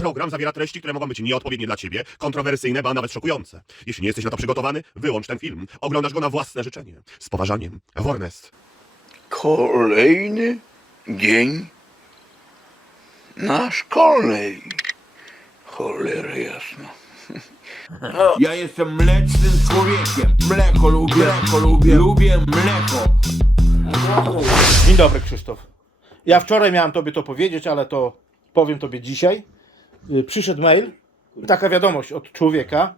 Program zawiera treści, które mogą być nieodpowiednie dla ciebie, kontrowersyjne, ba nawet szokujące. Jeśli nie jesteś na to przygotowany, wyłącz ten film. Oglądasz go na własne życzenie. Z poważaniem. Warnest. Kolejny dzień na szkolnej. Cholera jasna. ja jestem mlecznym człowiekiem. Mleko lubię. Mleko lubię. Mleko lubię. lubię mleko. Wow. Dzień dobry, Krzysztof. Ja wczoraj miałem tobie to powiedzieć, ale to powiem tobie dzisiaj przyszedł mail, taka wiadomość od człowieka,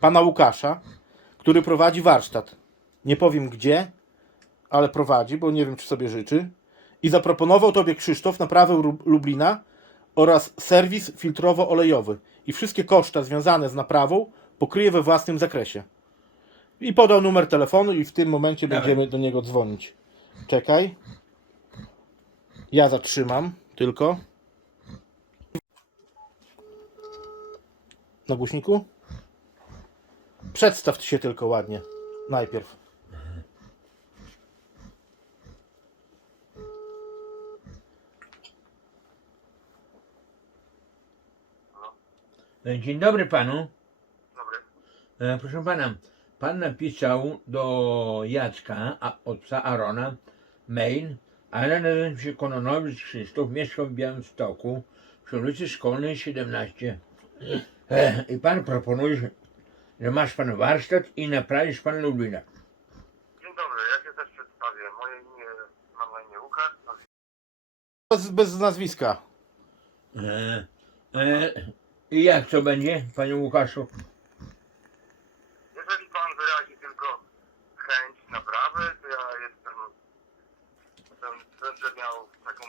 pana Łukasza, który prowadzi warsztat. Nie powiem gdzie, ale prowadzi, bo nie wiem, czy sobie życzy. I zaproponował tobie Krzysztof naprawę Lublina oraz serwis filtrowo-olejowy. I wszystkie koszta związane z naprawą pokryje we własnym zakresie. I podał numer telefonu, i w tym momencie będziemy do niego dzwonić. Czekaj. Ja zatrzymam tylko. na głośniku? Przedstaw ci się tylko ładnie. Najpierw. Dzień dobry panu. Dzień dobry. Proszę pana, pan napisał do Jacka, a, od psa Arona, mail, ale nazywam się Kononowicz Krzysztof, mieszkam w Białymstoku, przy ulicy Szkolnej 17. I pan proponuje, że masz pan warsztat i naprawisz pan Lublina. Bez, bez nazwiska. I eee, e, jak to będzie, panie Łukaszu? Jeżeli pan wyrazi tylko chęć naprawy, to ja jestem.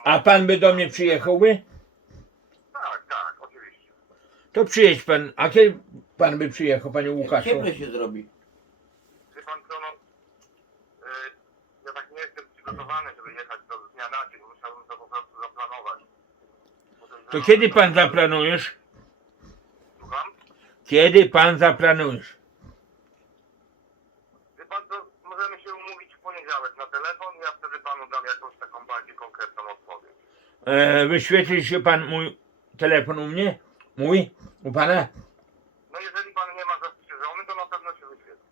A pan by do mnie przyjechałby? To przyjedź pan, a kiedy pan by przyjechał, panie Łukaszu? Kiedy się zrobi? Wie pan co, ja tak nie jestem przygotowany, żeby jechać do dnia na dzień, musiałbym to po prostu zaplanować. To kiedy pan zaplanujesz? Słucham? Kiedy pan zaplanujesz? Słucham? Wie pan co, możemy się umówić w poniedziałek na telefon i ja wtedy panu dam jakąś taką bardziej konkretną odpowiedź. E, wyświetli się pan mój telefon u mnie? Mój? U pana? No jeżeli pan nie ma zastrzeżony, to na pewno się wyświetli.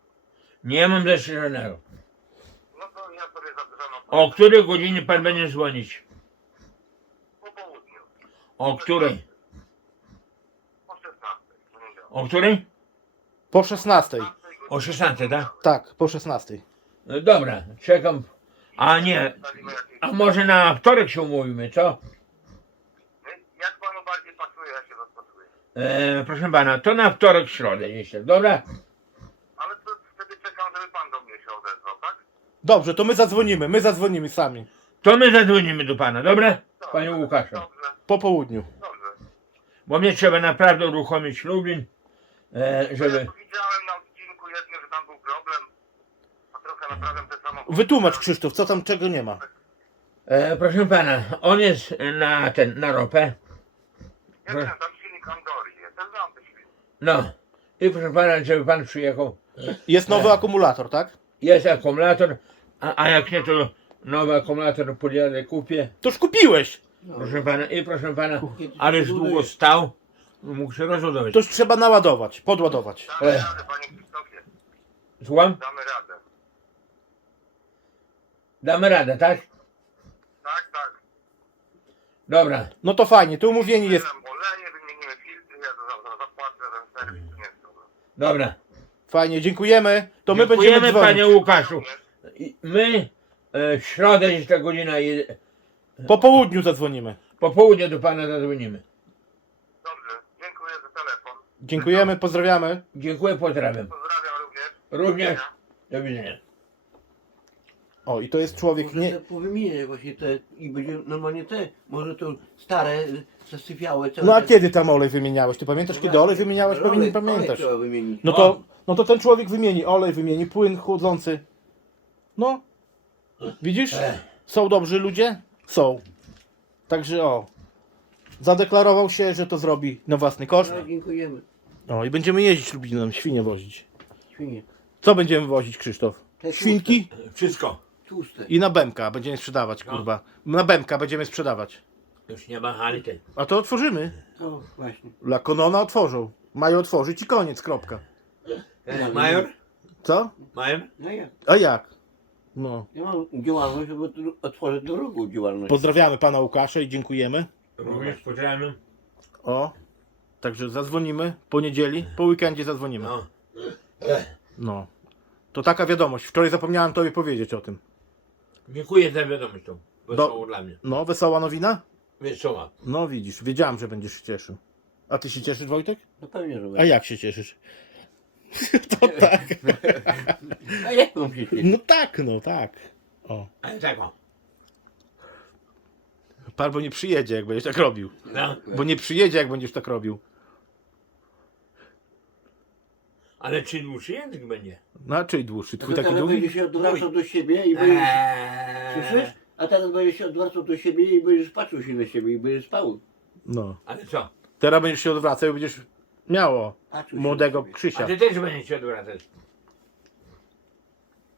Nie mam zastrzeżonego. No to ja sobie zapytam. O której godzinie pan będzie dzwonić? Po południu. O, po której? o której? Po 16. O której? Po szesnastej. O szesnastej, tak? Tak, po szesnastej. No dobra, czekam. A nie, a może na wtorek się umówimy, co? E, proszę pana, to na wtorek, środek jeśli dobrze? Ale to wtedy czekam, żeby pan do mnie się odezwał, tak? Dobrze, to my zadzwonimy, my zadzwonimy sami. To my zadzwonimy do pana, Dobre? Dobre, Paniu dobrze? Panie Łukasza, Po południu. Dobrze. Bo mnie trzeba naprawdę uruchomić Lublin, e, żeby. Ja widziałem na odcinku jednym, że tam był problem, a trochę naprawdę te samochody. Wytłumacz, Krzysztof, co tam czego nie ma? E, proszę pana, on jest na ten, na ropę. Ja Pro... wiem, no. I proszę pana, żeby pan przyjechał. Jest nowy a. akumulator, tak? Jest akumulator, a, a jak nie, to nowy akumulator podjadę kupię. Toż kupiłeś! No. Proszę pana, i proszę pana, ale Kupię, ależ długo stał, mógł się a. rozładować. Toż trzeba naładować, podładować. Damy e. radę, panie Damy radę. Damy radę, tak? Tak, tak. Dobra. No to fajnie, tu umówienie jest. Dobra. Fajnie, dziękujemy. To dziękujemy my dziękujemy będziemy dzwonić. panie Łukaszu. My w środę jeszcze godzina jedy... Po południu zadzwonimy. Po południu do pana zadzwonimy. Dobrze, dziękuję za telefon. Dziękujemy, pozdrawiamy. Dziękuję, pozdrawiam. Pozdrawiam również. Również. Do widzenia. Do widzenia. O, i to jest człowiek może nie... Może to wymienię właśnie te i będzie normalnie te, może to stare, zasypiałe... No a te... kiedy tam olej wymieniałeś? Ty pamiętasz, ja kiedy olej wymieniałeś? Olej, Pewnie pamiętasz. No to, no to, no to ten człowiek wymieni olej, wymieni płyn chłodzący. No, widzisz? Są dobrzy ludzie? Są. Także o, zadeklarował się, że to zrobi na własny koszt. No, dziękujemy. O, i będziemy jeździć lubić nam świnie wozić. Świnie. Co będziemy wozić, Krzysztof? Świnki? Wszystko. I na Bemka będziemy sprzedawać, no. kurwa. Na Bemka będziemy sprzedawać. Już nie ma Halkę. A to otworzymy. To właśnie. La Konona otworzą. Mają otworzyć i koniec, kropka. major? Co? Major? No A jak? No. Ja mam działalność, bo otworzę drugą Pozdrawiamy pana Łukasza i dziękujemy. Również podzielamy. O. Także zadzwonimy po niedzieli, po weekendzie zadzwonimy. No. No. To taka wiadomość. Wczoraj zapomniałem tobie powiedzieć o tym. Dziękuję za wiadomość. Wesoło Do... dla mnie. No, wesoła nowina? Wesoła. No widzisz, wiedziałem, że będziesz się cieszył. A ty się cieszysz, Wojtek? No pewnie, że będzie. A jak się cieszysz? to tak. A jak mam No tak, no tak. O. A jak mam? Parbo nie przyjedzie, jak będziesz tak robił. No. Bo nie przyjedzie, jak będziesz tak robił. Ale czy dłuższy jednak będzie? Znaczy no, dłuższy, twój teraz taki długi? będzie się odwracał do siebie i będziesz... Eee. Słyszysz? A teraz będziesz się odwracał do siebie i będziesz patrzył się na siebie i będziesz spał. No. Ale co? Teraz będziesz się odwracał i będziesz miało młodego Krzysia. A ty też będziesz się odwracać.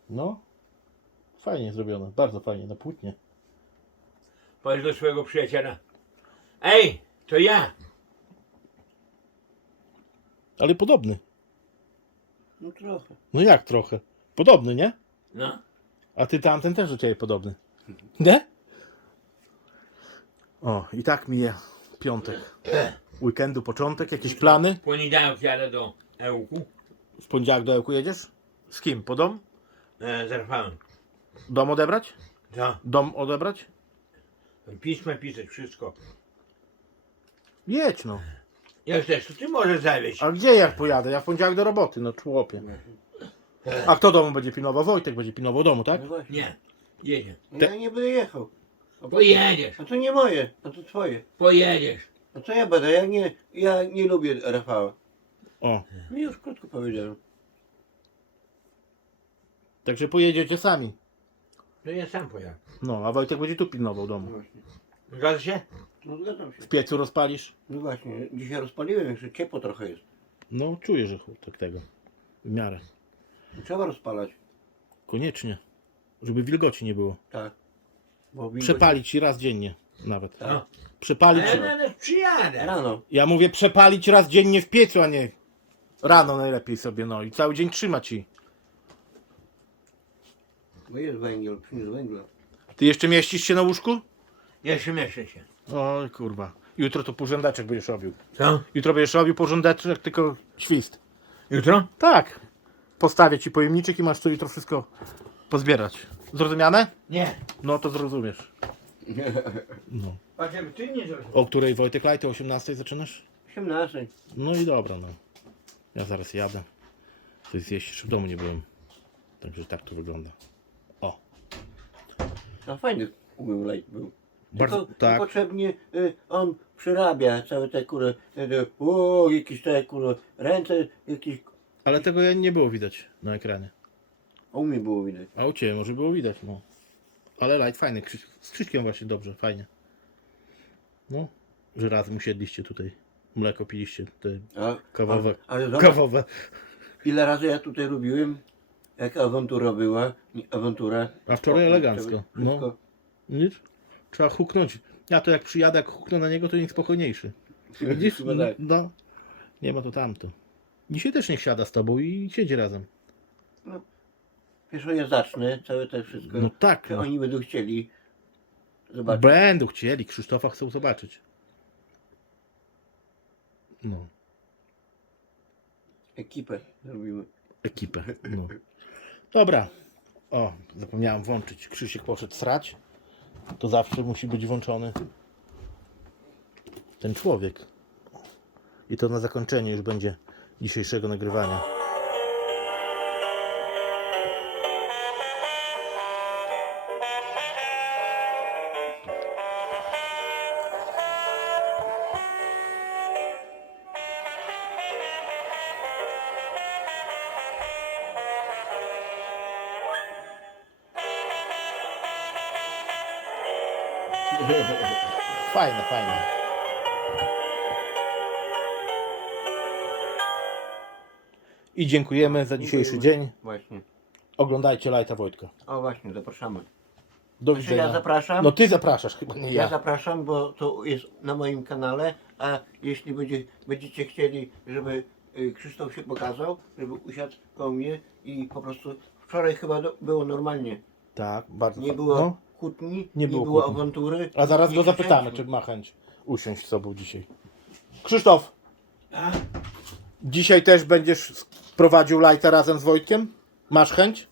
No. Fajnie zrobione, bardzo fajnie, na płótnie. Powiedz do swojego przyjaciela. Ej, to ja. Ale podobny. No trochę. No jak trochę? Podobny, nie? No. A ty tamten też u ciebie podobny. Mhm. Nie? O, i tak mija piątek. Weekendu początek, jakieś plany? W poniedziałek jadę do Ełku. W poniedziałek do Ełku jedziesz? Z kim? Po dom? E, z Rafałem. Dom odebrać? Tak. Dom odebrać? Pismę pisać, wszystko. Jedź no jak to ty możesz zawieźć. A gdzie ja pojadę? Ja w poniedziałek do roboty, no człopie. A kto domu będzie pilnował? Wojtek będzie pilnował domu, tak? No nie, jedzie. Ja nie będę jechał. A Pojedziesz. Bo... A to nie moje, a to twoje. Pojedziesz. A to ja będę? Ja nie, ja nie lubię Rafała. O. Mi no już krótko powiedziałem. Także pojedziecie sami. No ja sam pojadę. No, a Wojtek będzie tu pilnował domu. No właśnie. Zgadza się? No, w piecu rozpalisz? No właśnie, dzisiaj rozpaliłem, że ciepło trochę jest. No czuję, że tak tego. W miarę. No, trzeba rozpalać. Koniecznie. Żeby wilgoci nie było. Tak. Przepalić jest. raz dziennie nawet. Tak. nie, no, Ja przyjadę no. rano. Ja mówię przepalić raz dziennie w piecu, a nie. Rano najlepiej sobie, no i cały dzień trzymać ci. Bo jest węgiel, przyniósł węgla. Ty jeszcze mieścisz się na łóżku? Jeszcze ja mieszczę się. O kurwa. Jutro to porządeczek będziesz robił. Co? Jutro będziesz robił porządeczek, tylko świst. Jutro? Tak. Postawię ci pojemniczek i masz tu jutro wszystko pozbierać. Zrozumiane? Nie. No to zrozumiesz. Nie. No. A gdzie nie zrozumiesz? O której Wojtek Laj, ty o 18 zaczynasz? 18. .00. No i dobra, no. Ja zaraz jadę. Coś zjeść jeszcze w domu nie byłem. Także tak to wygląda. O. no fajny umył lej był. Bardzo, Tylko tak. potrzebnie y, on przerabia całe te kury. Y, o, jakieś te kury, ręce, jakieś. Ale tego ja nie było widać na ekranie. A u mnie było widać. A u ciebie może było widać, no. Ale light fajny, z krzyżkiem właśnie dobrze, fajnie. No, że razem usiedliście tutaj, mleko piliście, te tak, kawowe. Ale, ale zobacz, kawowe. Ile razy ja tutaj robiłem, jaka awantura była, nie, awantura. A wczoraj oh, elegancko. No, wszystko. No. Nic? Trzeba huknąć. Ja to jak przyjadę, jak huknę na niego, to jest spokojniejszy. Widzisz? No, tak. no, Nie ma to tamto. Dzisiaj też nie siada z tobą i siedzi razem. No. Wiesz, ja zacznę całe to wszystko. No tak. No. Oni będą chcieli zobaczyć. Będą chcieli. Krzysztofa chcą zobaczyć. No. Ekipę zrobimy. Ekipę. No. Dobra. O, zapomniałem włączyć. Krzysiek poszedł srać to zawsze musi być włączony ten człowiek. I to na zakończenie już będzie dzisiejszego nagrywania. fajne, fajna. I dziękujemy za I dzisiejszy byłem. dzień. Właśnie. Oglądajcie Lajta Wojtka. O właśnie, zapraszamy. Do znaczy, widzenia. Ja zapraszam. No ty zapraszasz chyba, nie ja. Ja zapraszam, bo to jest na moim kanale, a jeśli będzie, będziecie chcieli, żeby Krzysztof się pokazał, żeby usiadł koło mnie i po prostu wczoraj chyba do... było normalnie. Tak, bardzo. Nie tak. było no kłótni, nie było, nie było awantury. A zaraz go zapytamy, czy ma chęć usiąść z sobą dzisiaj. Krzysztof! A? Dzisiaj też będziesz prowadził lajta razem z Wojtkiem? Masz chęć?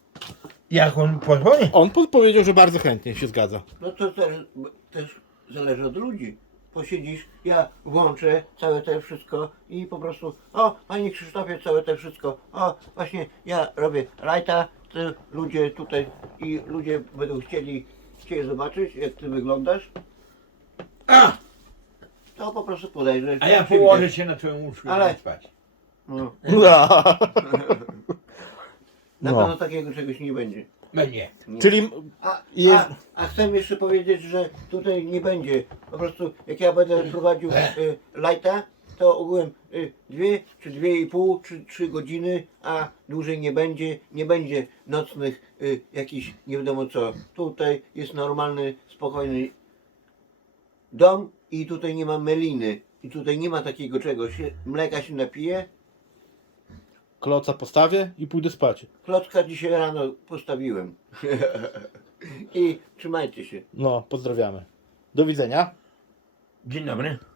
Jak on powiedział po, po, on. on powiedział, że bardzo chętnie się zgadza. No to też, też zależy od ludzi. Posiedzisz, ja włączę całe to wszystko i po prostu, o, panie Krzysztofie, całe to wszystko. O, właśnie ja robię lajta, ludzie tutaj i ludzie będą chcieli Chciałeś zobaczyć, jak ty wyglądasz? To podejrzę, a! po prostu podejrzeć. A ja się położę idę. się na twoim łóżku Ale... spać. No. No. Na pewno takiego czegoś nie będzie. No. Nie. nie. Czyli... A, jest... A, a, chcę jeszcze powiedzieć, że tutaj nie będzie. Po prostu jak ja będę prowadził e. Y, to ogółem y, dwie czy dwie i pół, czy trzy godziny, a dłużej nie będzie, nie będzie nocnych y, jakiś nie wiadomo co. Tutaj jest normalny, spokojny dom i tutaj nie ma meliny i tutaj nie ma takiego czegoś, si, mleka się napije. Kloca postawię i pójdę spać. Klocka dzisiaj rano postawiłem. I trzymajcie się. No, pozdrawiamy. Do widzenia. Dzień dobry.